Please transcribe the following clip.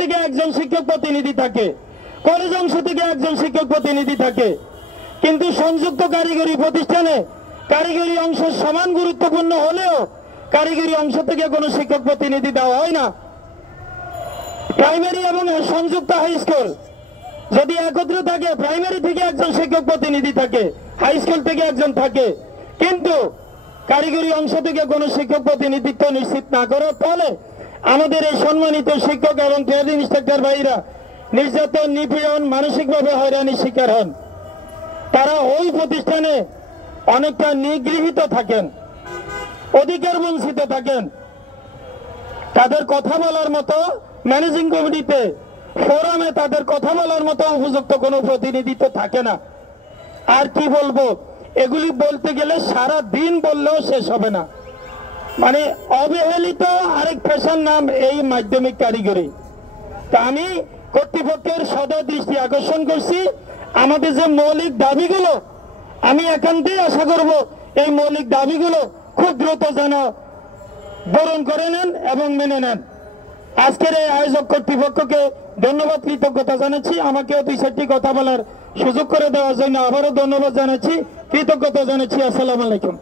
থেকে একজন শিক্ষক প্রতিনিধি থাকে, কলেজ অংশ থেকে একজন শিক্ষক প্রতিনিধি থাকে, কিন্তু সংযুক্ত কারিগরি প্রতিষ্ঠানে কারিগরি অংশ সমান গুরুত্বপূর্ণ হলেও কারিগরি অংশ থেকে কোনো শিক্ষক প্রতিনিধি দেওয়া হয় না। প্রাইমারি এবং সংযুক্ত হাই স্কুল যদি একত্র থাকে, প্রাইমারি থেকে একজন শিক্ষক প্রতিনিধি থাকে, হাই স্কুল থেকে একজন থাকে, কিন্তু কারিগরি অংশ থেকে কোনো শিক্ষক প্রতিনিধিত্ব নিশ্চিত না করার ফলে আমাদের এই সম্মানিত শিক্ষক এবং ট্রেড ইন্সট্রাক্টর ভাইরা নির্যাতন, নিপীড়ন, মানসিকভাবে হয়রানির শিকার হন। তারা ওই প্রতিষ্ঠানে অনেকটা নিগৃহীত থাকেন, অধিকার বঞ্চিত থাকেন। তাদের কথা বলার মতো ম্যানেজিং কমিটিতে, ফোরামে তাদের কথা বলার মতো উপযুক্ত কোনো প্রতিনিধিত্ব থাকে না। আর কি বলবো, এগুলি বলতে গেলে সারা দিন বললেও শেষ হবে না। মানে অবহেলিত আরেক পেশার নাম এই মাধ্যমিক কারিগরি। তা আমি কর্তৃপক্ষের সদয় দৃষ্টি আকর্ষণ করছি, আমাদের যে মৌলিক দাবিগুলো, আমি একান্তই আশা করব এই মৌলিক দাবিগুলো খুব দ্রুত যেন বরণ করে নেন এবং মেনে নেন। আজকের এই আয়োজক কর্তৃপক্ষকে ধন্যবাদ, কৃতজ্ঞতা জানাচ্ছি। আমাকেও 2-4টি কথা বলার সুযোগ করে দেওয়ার জন্য আবারও ধন্যবাদ জানাচ্ছি, কৃতজ্ঞতা জানাচ্ছি। আসসালামু আলাইকুম।